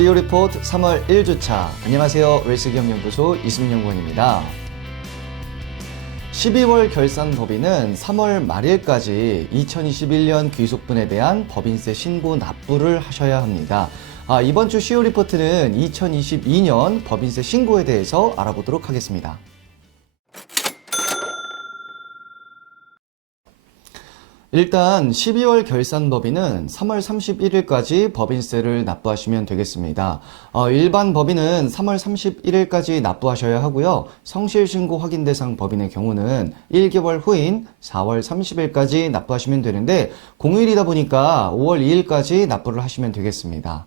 CEO 리포트 3월 1주차. 안녕하세요. 웰스기업연구소 이승윤연구원입니다. 12월 결산 법인은 3월 말일까지 2021년 귀속분에 대한 법인세 신고 납부를 하셔야 합니다. 이번 주 CEO 리포트는 2022년 법인세 신고에 대해서 알아보도록 하겠습니다. 일단 12월 결산법인은 3월 31일까지 법인세를 납부하시면 되겠습니다. 일반 법인은 3월 31일까지 납부하셔야 하고요. 성실신고 확인 대상 법인의 경우는 1개월 후인 4월 30일까지 납부하시면 되는데 공휴일이다 보니까 5월 2일까지 납부를 하시면 되겠습니다.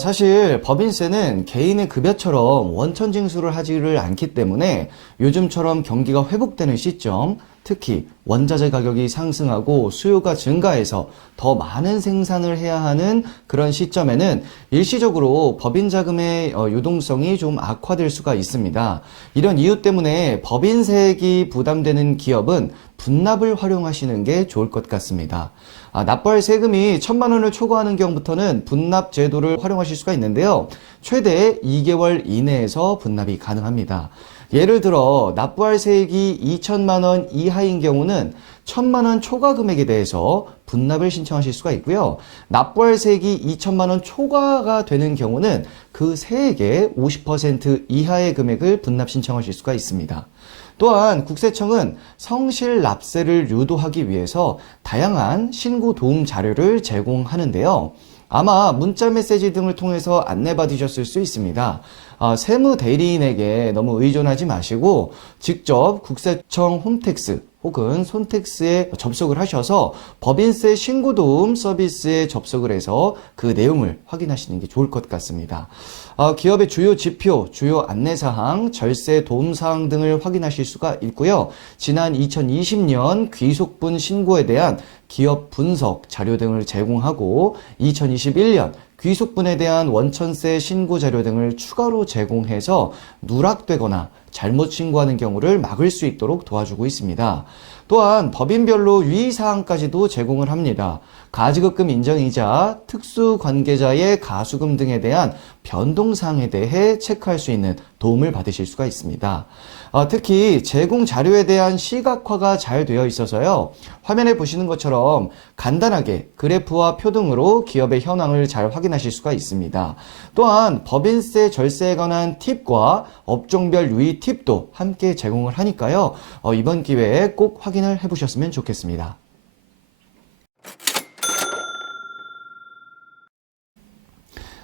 사실 법인세는 개인의 급여처럼 원천 징수를 하지를 않기 때문에 요즘처럼 경기가 회복되는 시점, 특히 원자재 가격이 상승하고 수요가 증가해서 더 많은 생산을 해야 하는 그런 시점에는 일시적으로 법인 자금의 유동성이 좀 악화될 수가 있습니다. 이런 이유 때문에 법인세액이 부담되는 기업은 분납을 활용하시는 게 좋을 것 같습니다. 납부할 세금이 1,000만 원을 초과하는 경우부터는 분납 제도를 활용하실 수가 있는데요. 최대 2개월 이내에서 분납이 가능합니다. 예를 들어 납부할 세액이 2천만 원 이하인 경우는 1,000만 원 초과 금액에 대해서 분납을 신청하실 수가 있고요. 납부할 세액이 2천만 원 초과가 되는 경우는 그 세액의 50% 이하의 금액을 분납 신청하실 수가 있습니다. 또한 국세청은 성실 납세를 유도하기 위해서 다양한 신고 도움 자료를 제공하는데요. 아마 문자 메시지 등을 통해서 안내받으셨을 수 있습니다. 세무 대리인에게 너무 의존하지 마시고 직접 국세청 홈택스 혹은 손택스에 접속을 하셔서 법인세 신고도움 서비스에 접속을 해서 그 내용을 확인하시는 게 좋을 것 같습니다. 기업의 주요 지표, 주요 안내사항, 절세 도움사항 등을 확인하실 수가 있고요. 지난 2020년 귀속분 신고에 대한 기업 분석 자료 등을 제공하고 2021년 귀속분에 대한 원천세 신고 자료 등을 추가로 제공해서 누락되거나 잘못 신고하는 경우를 막을 수 있도록 도와주고 있습니다. 또한 법인별로 유의사항까지도 제공을 합니다. 가지급금 인정이자 특수관계자의 가수금 등에 대한 변동사항에 대해 체크할 수 있는 도움을 받으실 수가 있습니다. 특히 제공 자료에 대한 시각화가 잘 되어 있어서요. 화면에 보시는 것처럼 간단하게 그래프와 표 등으로 기업의 현황을 잘 확인하실 수가 있습니다. 또한 법인세 절세에 관한 팁과 업종별 유의 팁도 함께 제공을 하니까요. 이번 기회에 꼭 확인을 해보셨으면 좋겠습니다.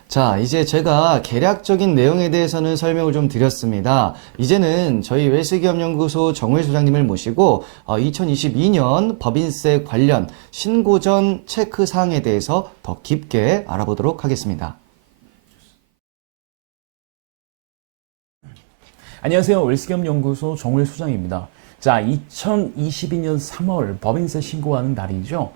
자, 이제 제가 개략적인 내용에 대해서는 설명을 좀 드렸습니다. 이제는 저희 웰스기업연구소 정우일 소장님을 모시고 2022년 법인세 관련 신고 전 체크 사항에 대해서 더 깊게 알아보도록 하겠습니다. 안녕하세요. 웰스기업연구소 정우일 소장입니다. 자, 2022년 3월 법인세 신고하는 날이죠.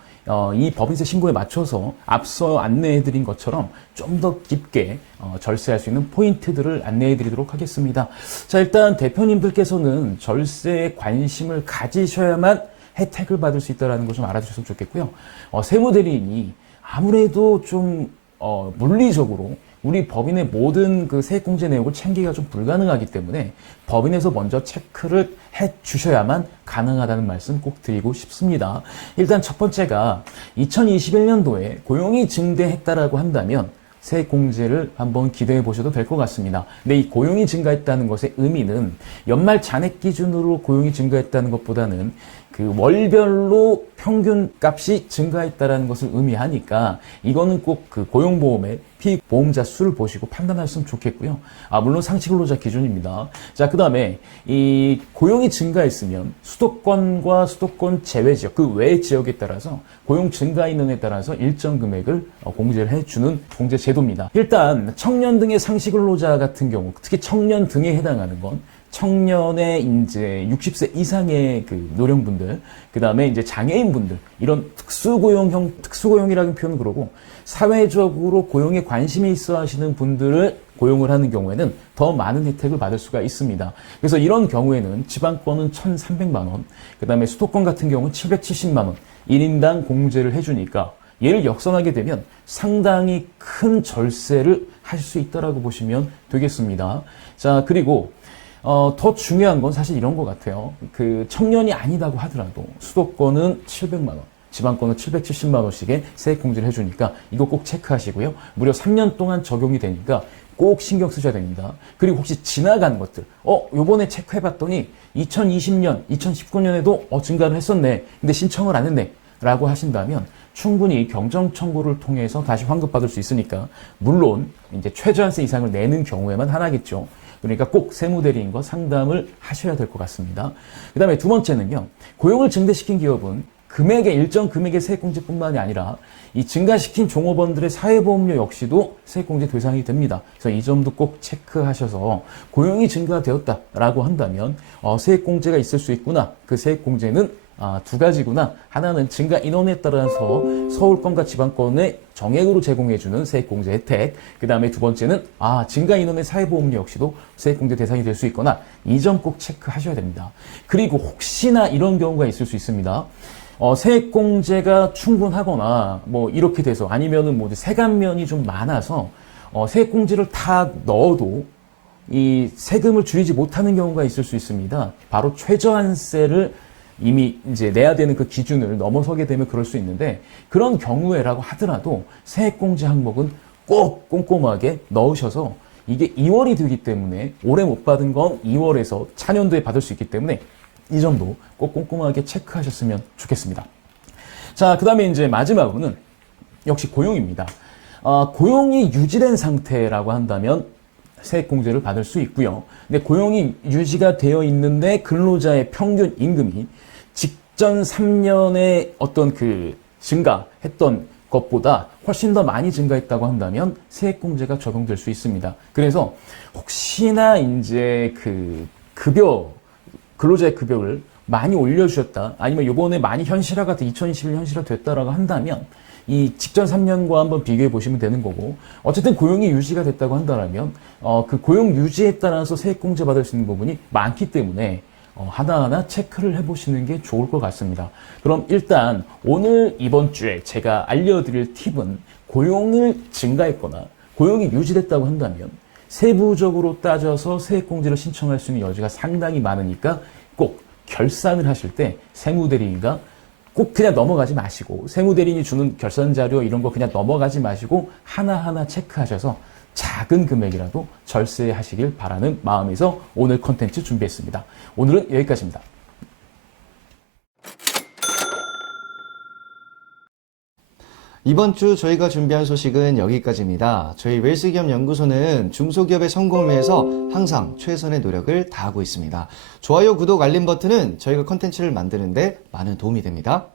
이 법인세 신고에 맞춰서 앞서 안내해드린 것처럼 좀 더 깊게 절세할 수 있는 포인트들을 안내해드리도록 하겠습니다. 자, 일단 대표님들께서는 절세에 관심을 가지셔야만 혜택을 받을 수 있다는 것 좀 알아주셨으면 좋겠고요. 세무대리인이 아무래도 좀 물리적으로 우리 법인의 모든 그 세액공제 내역을 챙기기가 좀 불가능하기 때문에 법인에서 먼저 체크를 해 주셔야만 가능하다는 말씀 꼭 드리고 싶습니다. 일단 첫 번째가 2021년도에 고용이 증대했다라고 한다면 세액공제를 한번 기대해 보셔도 될 것 같습니다. 근데 이 고용이 증가했다는 것의 의미는 연말 잔액 기준으로 고용이 증가했다는 것보다는 그 월별로 평균 값이 증가했다는 것을 의미하니까 이거는 꼭 그 고용보험의 피보험자 수를 보시고 판단하셨으면 좋겠고요. 물론 상시근로자 기준입니다. 자, 그 다음에 이 고용이 증가했으면 수도권과 수도권 제외 지역, 그 외 지역에 따라서 고용 증가 인원에 따라서 일정 금액을 공제를 해주는 공제 제도입니다. 일단 청년 등의 상시근로자 같은 경우, 특히 청년 등에 해당하는 건 청년의 이제 60세 이상의 그 노령분들, 그 다음에 이제 장애인분들, 이런 특수고용이라는 표현은 그러고, 사회적으로 고용에 관심이 있어 하시는 분들을 고용을 하는 경우에는 더 많은 혜택을 받을 수가 있습니다. 그래서 이런 경우에는 지방권은 1,300만 원, 그 다음에 수도권 같은 경우는 770만 원, 1인당 공제를 해주니까 얘를 역산하게 되면 상당히 큰 절세를 하실 수 있다라고 보시면 되겠습니다. 자, 그리고 더 중요한 건 사실 이런 것 같아요. 그 청년이 아니다고 하더라도 수도권은 700만 원, 지방권은 770만 원씩의 세액공제를 해주니까 이거 꼭 체크하시고요. 무려 3년 동안 적용이 되니까 꼭 신경 쓰셔야 됩니다. 그리고 혹시 지나간 것들, 요번에 체크해봤더니 2020년, 2019년에도 증가를 했었네. 근데 신청을 안 했네. 라고 하신다면 충분히 경정 청구를 통해서 다시 환급받을 수 있으니까, 물론 이제 최저한세 이상을 내는 경우에만 하나겠죠. 그러니까 꼭 세무대리인과 상담을 하셔야 될 것 같습니다. 그 다음에 두 번째는요, 고용을 증대시킨 기업은 일정 금액의 세액공제뿐만이 아니라 이 증가시킨 종업원들의 사회보험료 역시도 세액공제 대상이 됩니다. 그래서 이 점도 꼭 체크하셔서 고용이 증가되었다라고 한다면 세액공제가 있을 수 있구나. 그 세액공제는 두 가지구나. 하나는 증가 인원에 따라서 서울권과 지방권의 정액으로 제공해주는 세액공제 혜택. 그 다음에 두 번째는 증가 인원의 사회보험료 역시도 세액공제 대상이 될 수 있거나, 이 점 꼭 체크하셔야 됩니다. 그리고 혹시나 이런 경우가 있을 수 있습니다. 세액공제가 충분하거나 뭐 이렇게 돼서, 아니면은 뭐 세감면이 좀 많아서 세액공제를 다 넣어도 이 세금을 줄이지 못하는 경우가 있을 수 있습니다. 바로 최저한세를 이미 이제 내야 되는 그 기준을 넘어서게 되면 그럴 수 있는데, 그런 경우에라고 하더라도 세액공제 항목은 꼭 꼼꼼하게 넣으셔서, 이게 2월이 되기 때문에 올해 못 받은 건 2월에서 차년도에 받을 수 있기 때문에 이 점도 꼭 꼼꼼하게 체크하셨으면 좋겠습니다. 자, 그 다음에 이제 마지막으로는 역시 고용입니다. 고용이 유지된 상태라고 한다면 세액공제를 받을 수 있고요. 근데 고용이 유지가 되어 있는데 근로자의 평균 임금이 직전 3년에 어떤 그 증가했던 것보다 훨씬 더 많이 증가했다고 한다면 세액공제가 적용될 수 있습니다. 그래서 혹시나 이제 그 근로자의 급여를 많이 올려주셨다, 아니면 요번에 많이 현실화가 2021년 현실화 됐다라고 한다면 이 직전 3년과 한번 비교해 보시면 되는 거고, 어쨌든 고용이 유지가 됐다고 한다면 그 고용 유지에 따라서 세액공제 받을 수 있는 부분이 많기 때문에 하나하나 체크를 해보시는 게 좋을 것 같습니다. 그럼 일단 오늘 이번 주에 제가 알려드릴 팁은, 고용을 증가했거나 고용이 유지됐다고 한다면 세부적으로 따져서 세액공제를 신청할 수 있는 여지가 상당히 많으니까 꼭 결산을 하실 때 세무대리인과 꼭 그냥 넘어가지 마시고, 세무대리인이 주는 결산 자료 이런 거 그냥 넘어가지 마시고 하나하나 체크하셔서 작은 금액이라도 절세하시길 바라는 마음에서 오늘 컨텐츠 준비했습니다. 오늘은 여기까지입니다. 이번 주 저희가 준비한 소식은 여기까지입니다. 저희 웰스기업 연구소는 중소기업의 성공을 위해서 항상 최선의 노력을 다하고 있습니다. 좋아요, 구독, 알림 버튼은 저희가 컨텐츠를 만드는데 많은 도움이 됩니다.